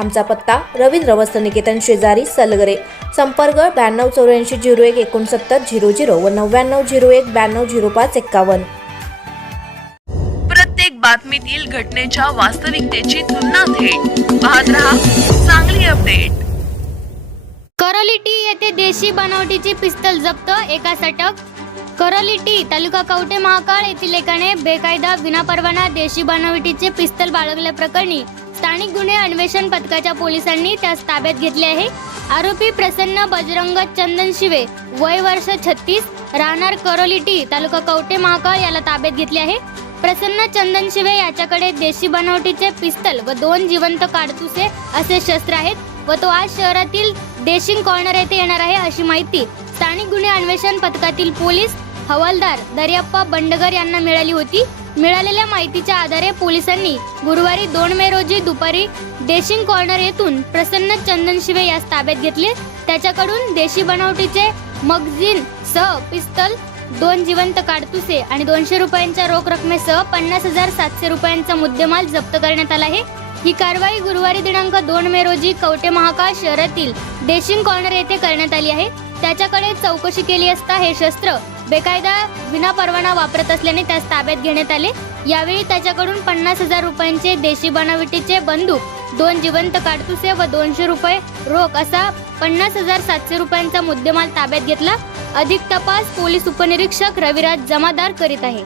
आमचा पत्ता रवींद्र वस्त्र निकेतन शेजारी सलगरे. संपर्क ब्याण्णव चौऱ्याऐंशी झिरो एक एकोणसत्तर झिरो झिरो व नव्याण्णव झिरो एक ब्याण्णव झिरो पाच एक्कावन्न. प्रत्येक बातमीतील घटनेच्या वास्तविकतेची तुलना थेट. पाहत रहा चांगली अपडेट. करोलिटी येथे देशी बनावटीची पिस्तल जप्त एकास अटक करोलिटी तालुका कवठे महाकाळ येथील एकाने बेकायदा विनापरवाना देशी बनावटीचे पिस्तल बाळगल्याप्रकरणी स्थानिक गुन्हे अन्वेषण पथकाच्या पोलिसांनी त्यास ताब्यात घेतले आहे. आरोपी प्रसन्न बजरंग चंदन शिवे वय वर्ष छत्तीस राहणार करोलिटी तालुका कवठे महाकाळ याला ताब्यात घेतले आहे. प्रसन्न चंदन शिवे याच्याकडे देशी बनावटीचे पिस्तल व दोन जिवंत काडतुसे असे शस्त्र आहेत व तो आज शहरातील देशिंग कॉर्नर येथे येणार आहे अशी माहिती स्थानिक गुन्हे अन्वेषण पथकातील पोलीस हवालदार दर्याप्पा बंडगर यांना मिळाली होती. मिळालेल्या माहितीच्या आधारे पोलिसांनी गुरुवारी दोन मे रोजी दुपारी देशिंग कॉर्नर येथून प्रसन्न चंदन शिवे यास ताब्यात घेतले. त्याच्याकडून देशी बनावटीचे मगझिन सह पिस्तल दोन जिवंत काडतुसे आणि दोनशे रुपयांच्या रोख रकमेसह पन्नास हजार सातशे रुपयांचा मुद्देमाल जप्त करण्यात आला आहे. ही कारवाई गुरुवारी दिनांक दोन मे रोजी कवटे महाकाळ शहरातील देशिंग कॉर्नर येथे करण्यात आली आहे. त्याच्याकडे चौकशी केली असता हे शस्त्र बेकायदा विनापरवाना वापरत असल्याने त्यास ताब्यात घेण्यात आले. यावेळी त्याच्याकडून पन्नास हजार रुपयांचे देशी बनावटीचे बंदूक दोन जिवंत काडतुसे व दोनशे रुपये रोख असा पन्नास हजार सातशे रुपयांचा मुद्देमाल ताब्यात घेतला. अधिक तपास पोलीस उपनिरीक्षक रविराज जमादार करीत आहे.